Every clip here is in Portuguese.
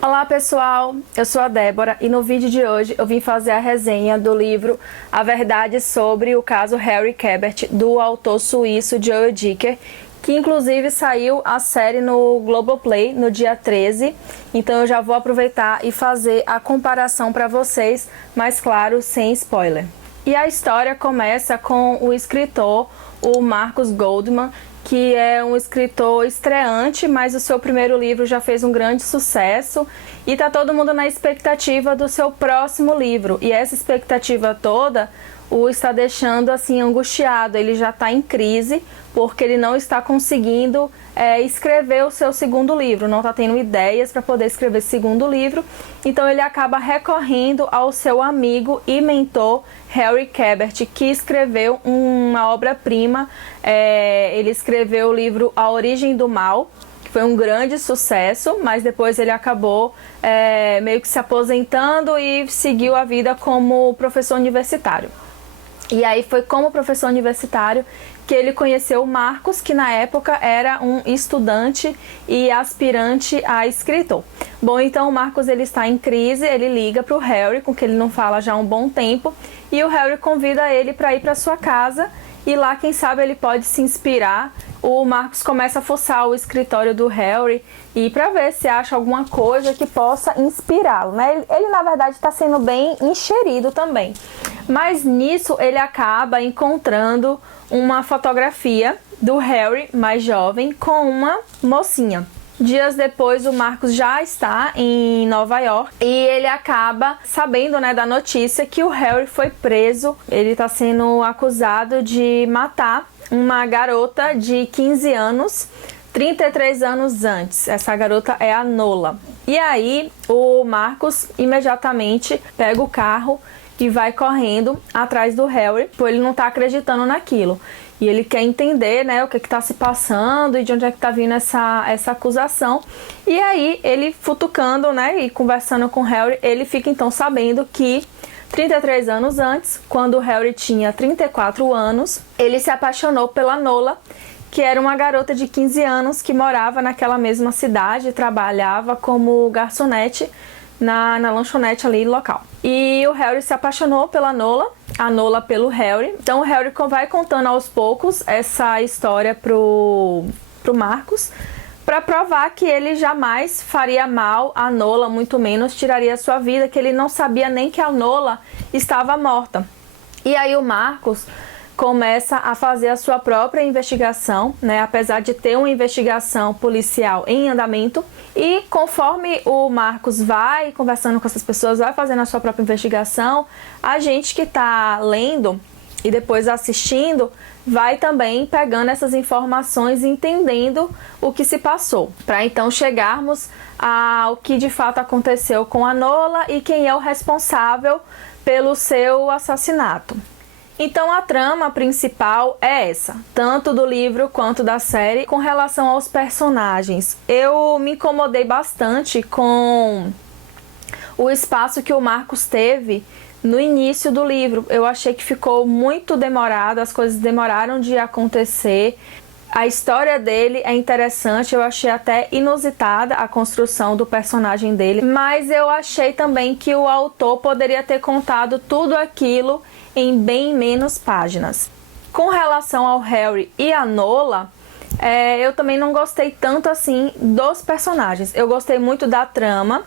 Olá pessoal, eu sou a Débora e no vídeo de hoje eu vim fazer a resenha do livro A Verdade sobre o caso Harry Quebert, do autor suíço Joel Dicker, que inclusive saiu a série no Globoplay no dia 13, então eu já vou aproveitar e fazer a comparação para vocês, mas claro, sem spoiler. E a história começa com o escritor, o Marcus Goldman, que é um escritor estreante, mas o seu primeiro livro já fez um grande sucesso e tá todo mundo na expectativa do seu próximo livro. E essa expectativa toda o está deixando assim angustiado, ele já está em crise porque ele não está conseguindo escrever o seu segundo livro, não está tendo ideias para poder escrever esse segundo livro, então ele acaba recorrendo ao seu amigo e mentor Harry Quebert, que escreveu uma obra-prima. Ele escreveu o livro A Origem do Mal, que foi um grande sucesso, mas depois ele acabou meio que se aposentando e seguiu a vida como professor universitário. E aí foi como professor universitário que ele conheceu o Marcus, que na época era um estudante e aspirante a escritor. Bom, então o Marcus ele está em crise, ele liga para o Harry, com quem ele não fala já há um bom tempo, e o Harry convida ele para ir para sua casa, e lá quem sabe ele pode se inspirar. O Marcus começa a fuçar o escritório do Harry e para ver se acha alguma coisa que possa inspirá-lo, né? Ele na verdade está sendo bem enxerido também. Mas nisso ele acaba encontrando uma fotografia do Harry mais jovem com uma mocinha. Dias depois o Marcus já está em Nova York e ele acaba sabendo, né, da notícia que o Harry foi preso. Ele está sendo acusado de matar uma garota de 15 anos, 33 anos antes. Essa garota é a Nola. E aí o Marcus imediatamente pega o carro e vai correndo atrás do Harry, pois ele não está acreditando naquilo. E ele quer entender, né, o que está se passando e de onde é que está vindo essa acusação. E aí ele futucando, né, e conversando com o Harry, ele fica então sabendo que 33 anos antes, quando o Harry tinha 34 anos, ele se apaixonou pela Nola, que era uma garota de 15 anos que morava naquela mesma cidade, trabalhava como garçonete na lanchonete ali local. E o Harry se apaixonou pela Nola, a Nola pelo Harry. Então o Harry vai contando aos poucos essa história pro Marcus, para provar que ele jamais faria mal a Nola, muito menos tiraria a sua vida, que ele não sabia nem que a Nola estava morta. E aí o Marcus começa a fazer a sua própria investigação, né? Apesar de ter uma investigação policial em andamento. E conforme o Marcus vai conversando com essas pessoas, vai fazendo a sua própria investigação, a gente que está lendo e depois assistindo vai também pegando essas informações e entendendo o que se passou, para então chegarmos ao que de fato aconteceu com a Nola e quem é o responsável pelo seu assassinato. Então a trama principal é essa, tanto do livro quanto da série. Com relação aos personagens, eu me incomodei bastante com o espaço que o Marcus teve no início do livro. Eu achei que ficou muito demorado, as coisas demoraram de acontecer. A história dele é interessante, eu achei até inusitada a construção do personagem dele, mas eu achei também que o autor poderia ter contado tudo aquilo em bem menos páginas. Com relação ao Harry e a Nola, eu também não gostei tanto assim dos personagens. Eu gostei muito da trama.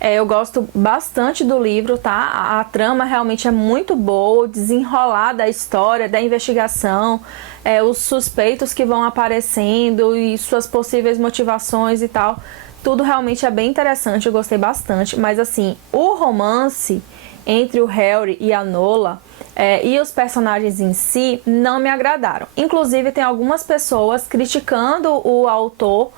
Eu gosto bastante do livro, tá? A trama realmente é muito boa, o desenrolar da história, da investigação, os suspeitos que vão aparecendo e suas possíveis motivações e tal. Tudo realmente é bem interessante, eu gostei bastante. Mas assim, o romance entre o Harry e a Nola e os personagens em si não me agradaram. Inclusive tem algumas pessoas criticando o autor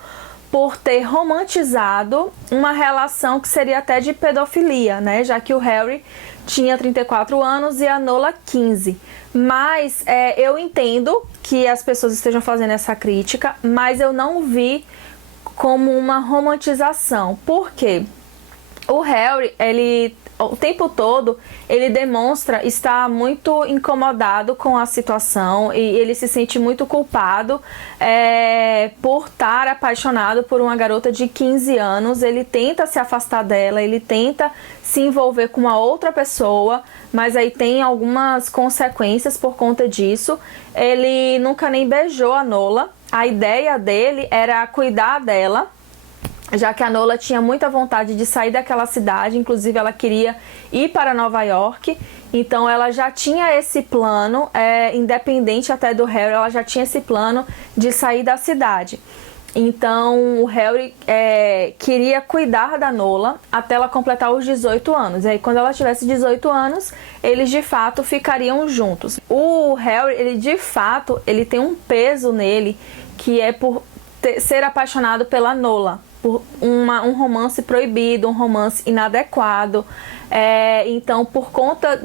por ter romantizado uma relação que seria até de pedofilia, né? Já que o Harry tinha 34 anos e a Nola 15. Mas eu entendo que as pessoas estejam fazendo essa crítica, mas eu não vi como uma romantização. Por quê? O Harry, ele o tempo todo ele demonstra estar muito incomodado com a situação e ele se sente muito culpado por estar apaixonado por uma garota de 15 anos. Ele tenta se afastar dela, ele tenta se envolver com uma outra pessoa, mas aí tem algumas consequências por conta disso. Ele nunca nem beijou a Nola. A ideia dele era cuidar dela, já que a Nola tinha muita vontade de sair daquela cidade, inclusive ela queria ir para Nova York, então ela já tinha esse plano, independente até do Harry, ela já tinha esse plano de sair da cidade. Então o Harry queria cuidar da Nola até ela completar os 18 anos. E aí quando ela tivesse 18 anos, eles de fato ficariam juntos. O Harry, ele de fato, ele tem um peso nele, que é por ser apaixonado pela Nola, por um romance proibido, um romance inadequado. Então, por conta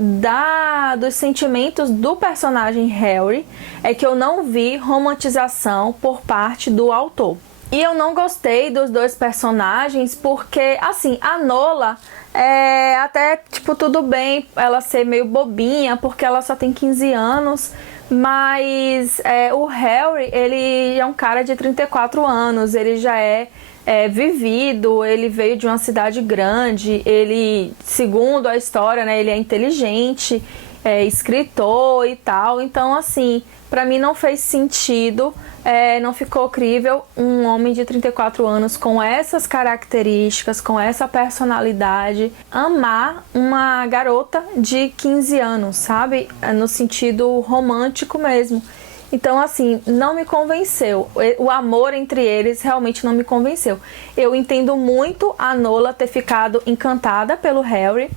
dos sentimentos do personagem Harry, é que eu não vi romantização por parte do autor. E eu não gostei dos dois personagens porque, assim, a Nola até, tipo, tudo bem ela ser meio bobinha porque ela só tem 15 anos, mas o Harry, ele é um cara de 34 anos, ele já é vivido, ele veio de uma cidade grande, ele, segundo a história, né, ele é inteligente, escritor e tal. Então, assim, pra mim não fez sentido, não ficou crível um homem de 34 anos com essas características, com essa personalidade, amar uma garota de 15 anos, sabe? No sentido romântico mesmo. Então, assim, não me convenceu. O amor entre eles realmente não me convenceu. Eu entendo muito a Nola ter ficado encantada pelo Harry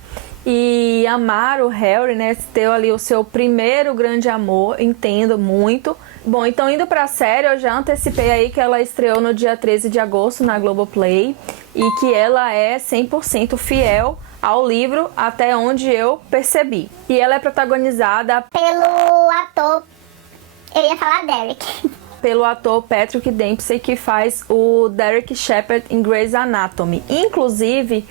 e amar o Harry, né? Ter ali o seu primeiro grande amor, entendo muito. Bom, então indo pra série, eu já antecipei aí que ela estreou no dia 13 de agosto na Globoplay e que ela é 100% fiel ao livro, até onde eu percebi. E ela é protagonizada pelo ator... Eu ia falar Derek. Pelo ator Patrick Dempsey, que faz o Derek Shepherd em Grey's Anatomy. Inclusive,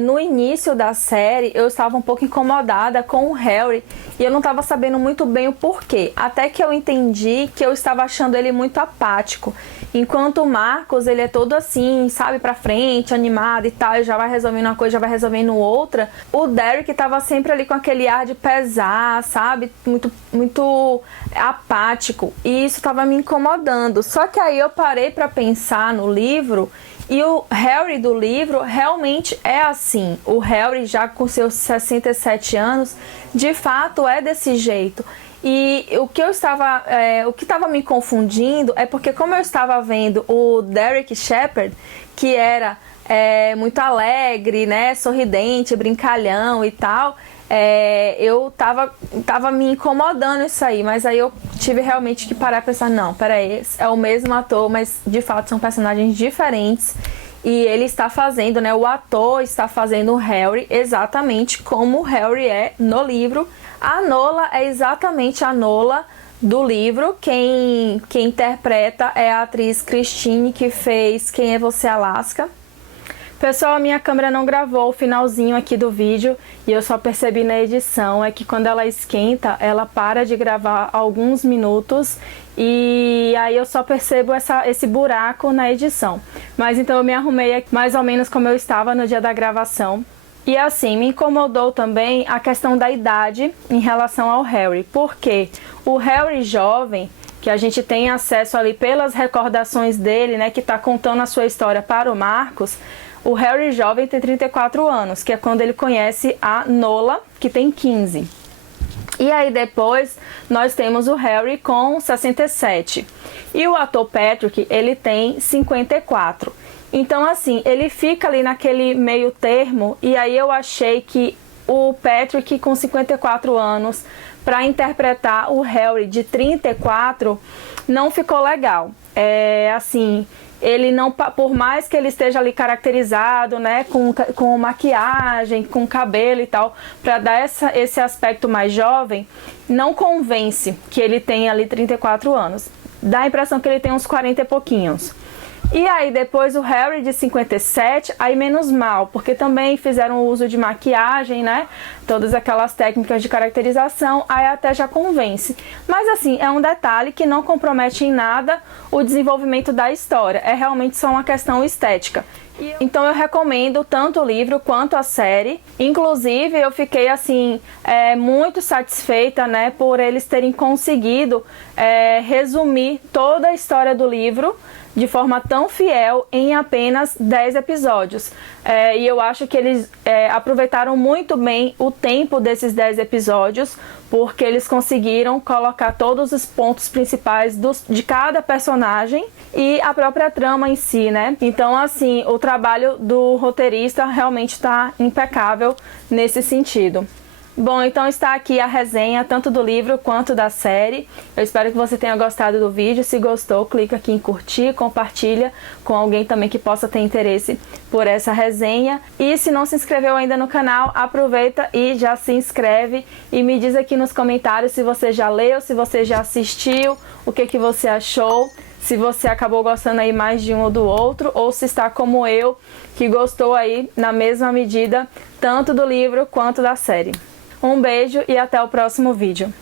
no início da série, eu estava um pouco incomodada com o Harry e eu não estava sabendo muito bem o porquê. Até que eu entendi que eu estava achando ele muito apático. Enquanto o Marcos, ele é todo assim, sabe, pra frente, animado e tal, e já vai resolvendo uma coisa, já vai resolvendo outra. O Derek tava sempre ali com aquele ar de pesar, sabe, muito, muito apático. E isso tava me incomodando. Só que aí eu parei pra pensar no livro e o Harry do livro realmente é assim. O Harry, já com seus 67 anos, de fato é desse jeito. E o que estava me confundindo é porque, como eu estava vendo o Derek Shepherd, que era muito alegre, né, sorridente, brincalhão e tal, eu tava me incomodando isso aí, mas aí eu tive realmente que parar e pensar, não, peraí, é o mesmo ator, mas de fato são personagens diferentes. E ele está fazendo, né, o ator está fazendo o Harry exatamente como o Harry é no livro. A Nola é exatamente a Nola do livro. Quem interpreta é a atriz Christine, que fez Quem é Você, Alaska. Pessoal, a minha câmera não gravou o finalzinho aqui do vídeo e eu só percebi na edição, é que quando ela esquenta, ela para de gravar alguns minutos e aí eu só percebo esse buraco na edição. Mas então eu me arrumei aqui mais ou menos como eu estava no dia da gravação. E assim, me incomodou também a questão da idade em relação ao Harry, porque o Harry jovem, que a gente tem acesso ali pelas recordações dele, né, que está contando a sua história para o Marcos, o Harry jovem tem 34 anos, que é quando ele conhece a Nola, que tem 15. E aí depois nós temos o Harry com 67. E o ator Patrick, ele tem 54. Então, assim, ele fica ali naquele meio termo, e aí eu achei que o Patrick com 54 anos, para interpretar o Harry de 34, não ficou legal. Assim, ele não, por mais que ele esteja ali caracterizado, né, com maquiagem, com cabelo e tal, para dar esse aspecto mais jovem, não convence que ele tenha ali 34 anos. Dá a impressão que ele tem uns 40 e pouquinhos. E aí depois o Harry de 57, aí menos mal, porque também fizeram uso de maquiagem, né? Todas aquelas técnicas de caracterização, aí até já convence. Mas assim, é um detalhe que não compromete em nada o desenvolvimento da história, é realmente só uma questão estética. Então eu recomendo tanto o livro quanto a série. Inclusive eu fiquei assim muito satisfeita, né, por eles terem conseguido resumir toda a história do livro de forma tão fiel em apenas 10 episódios. E eu acho que eles aproveitaram muito bem o tempo desses 10 episódios, porque eles conseguiram colocar todos os pontos principais de cada personagem e a própria trama em si, né? Então, assim, o trabalho do roteirista realmente está impecável nesse sentido. Bom, então está aqui a resenha tanto do livro quanto da série. Eu espero que você tenha gostado do vídeo. Se gostou, clica aqui em curtir, compartilha com alguém também que possa ter interesse por essa resenha. E se não se inscreveu ainda no canal, aproveita e já se inscreve e me diz aqui nos comentários se você já leu, se você já assistiu, o que você achou, se você acabou gostando aí mais de um ou do outro, ou se está como eu, que gostou aí na mesma medida tanto do livro quanto da série. Um beijo e até o próximo vídeo.